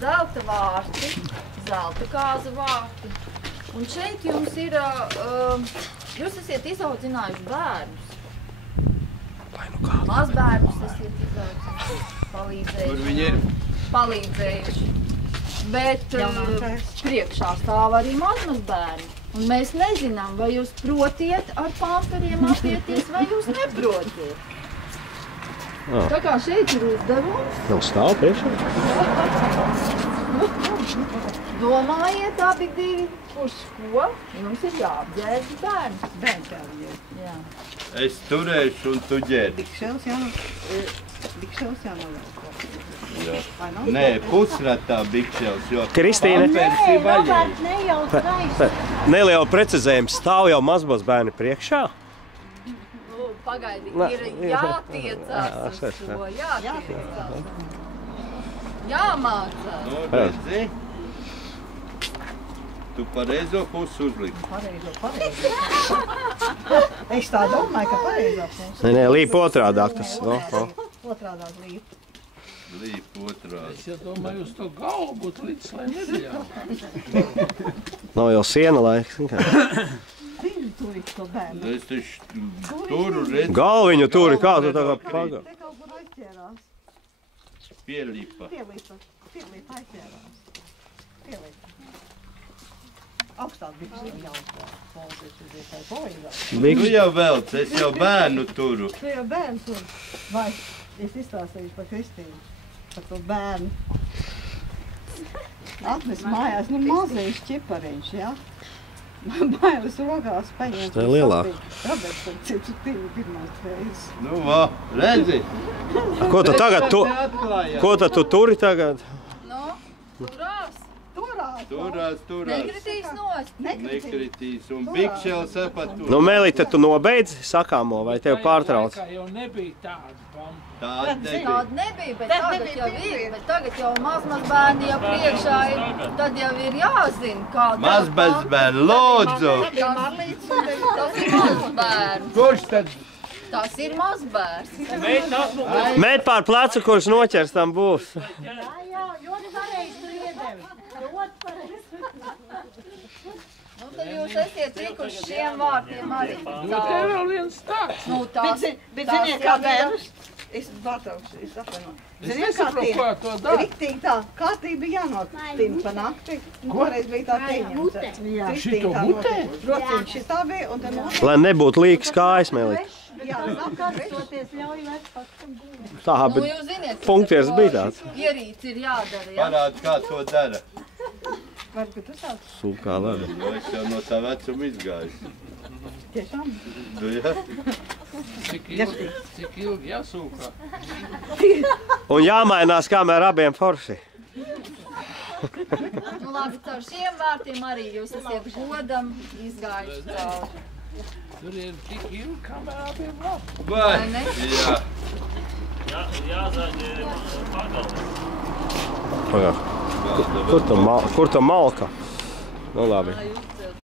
zelta vārti, zelta kāza vārti. Un šeit jums ir, jūs esat izaudzinājuši bērnus. Mazbērnus esat izaudzinājuši, palīdzējuši. Bet priekšā stāv arī mazbērni. Un mēs nezinām, vai jūs protiet ar pamperiem apieties, vai jūs neprotiet. Tā kā šeit ir uzdevums. Nav stāv priekšā? Domājiet abi divi, uz ko jums ir jāapģērb bērns. Bērns jāapģērb. Jā. Es turēšu un tu ģērbi. Bikšels jānovēl. Jā. Nē, pusratā bikšels, jo... Kristīne. Robert, nejauc gaisa. Neliela precizējuma, stāv jau mazbērni priekšā? Pagaidi, ir jātiecās uz to, jātiecās. Jāmācās. Nu, redzi? Tu pareizo pusi uzliki. Pareizo. Es tā domāju, ka pareizā pusi. Nē, līp otrādāk tas. Otrādāk līp. Līp otrādi. Es jau domāju, uz to galvu būtu līdz, lai nebijām. Nav jau siena laiks. Viņi turīt to bērnu. Es taču turu redzi. Galviņu turi, kā tu tagad pagā? Te kaut kur aizķērās. Pielīpa. Pielīpa aizķērās. Pielīpa. Augstāk bikšiem jāuzvēl. Tu jau velc, es jau bērnu turu. Tu jau bērnu turu. Vai, es izstāstīju par Kristīnu. Par to bērnu. Atnes mājās, mazais ķipariņš, jā? Bailes rokās paņēma. Tā ir lielāka. Roberts, citu pirmās reizes. Nu, vā, redzi? Ko tu tagad Ko tad tu turi tagad? Nu, turās. Turās. Nekritīs nost. Nekritīs. Un bikšels apat tur. Nu, Melita, tu nobeidzi sakāmo vai tev pārtrauc? Tā jau nebija tāda pamata. Tāda nebija, bet tagad jau ir. Bet tagad jau mazbērni jau priekšā ir. Tad jau ir jāzina, kā... Mazbērni, lūdzu! Tas ir mazbērns. Kurš tad? Tas ir mazbērns. Mēt pār plecu, kurš noķers tam būs. Jā, ļoti pareizi tu iedevi. Ļoti pareizi. Nu, tad jūs esiet tikuši šiem vārtiem arī. Jo te vēl viens tāds. Nu, tās... Bet ziniet, kā bērnus? Es pārtraukšu, es atvainoju. Ziniet, kā nesaprotu, ko to dara. Riktīgi tā, kārtība jānotīna pa nakti. Toreiz bija tā pieņemta. Šito mutē? Rociņš šitā bija un te notiek. Lai nebūtu līkas kājas, Melita. Jā, Karstoties ļauj vec paskam gulēt. Tā, Nu, bet jūs ziniet, punktieris bija tāds. ierīts ir jādara, jā? Parādi, kā to dara. varbūt tu sāc. Sūkā leda. Nu, es jau no tā vecuma izgāju. Tiešām? Nu, jā. Cik ilgi jāsūkā? Un jāmainās, kamēr abiem forši. Nu labi, caur šiem vārtiem arī jūs esat godam izgājuši cauri. Tur ir tik ilgi, kamēr abiem vārti. Vai? Jā. Jāzaļ pagalvi. Kur tu malka? Nu labi.